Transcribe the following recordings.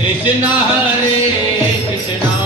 Krishna Hare Krishna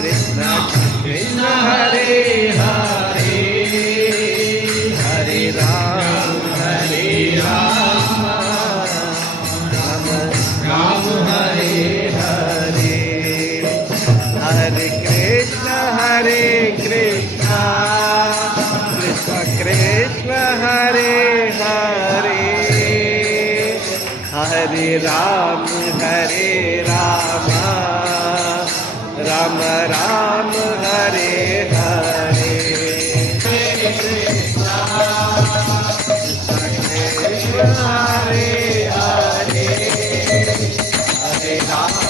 Krishna Krishna Hare Hare Hare Rama Ram Ram Hare Hare Hare Krishna Krishna Hare Krishna Krishna Hare Hare Hare Rama Hare Rama Rama Rama Hare Hare Krishna Hare Krishna Krishna Hare Hare Hare Rama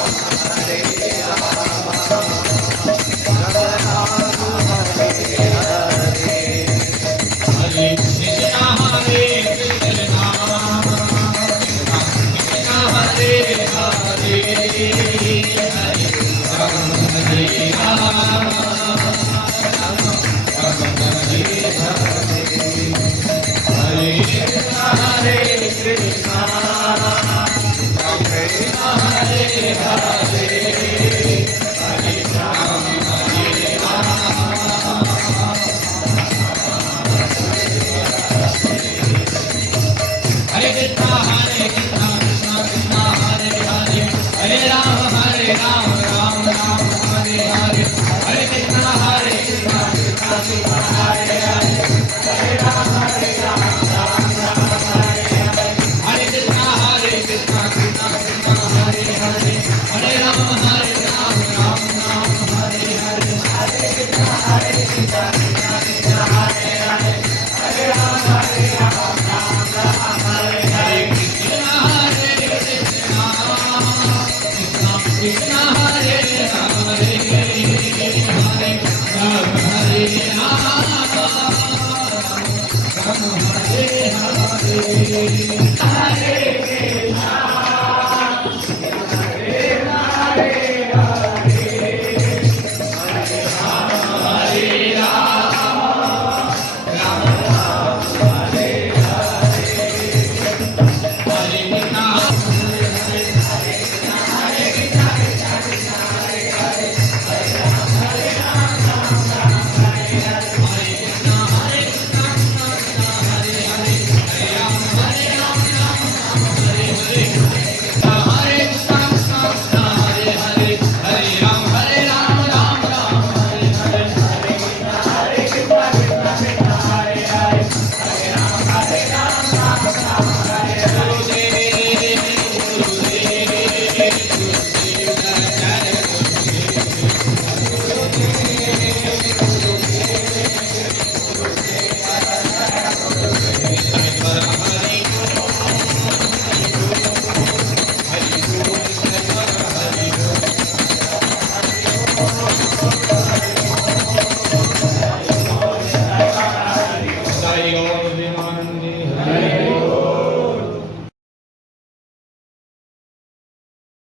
Krishna Hare Hare Hare Rama Hare Rama Rama Rama Hare Hare Hare Krishna Hare Krishna Krishna Krishna Hare Hare Hare Rama Hare Rama Rama Rama Hare Hare Hare Krishna Krishna Hare Hare Hare Rama Hare Rama Rama Rama Hare Hare Hare Krishna Hare Krishna Krishna Hare Hare Hare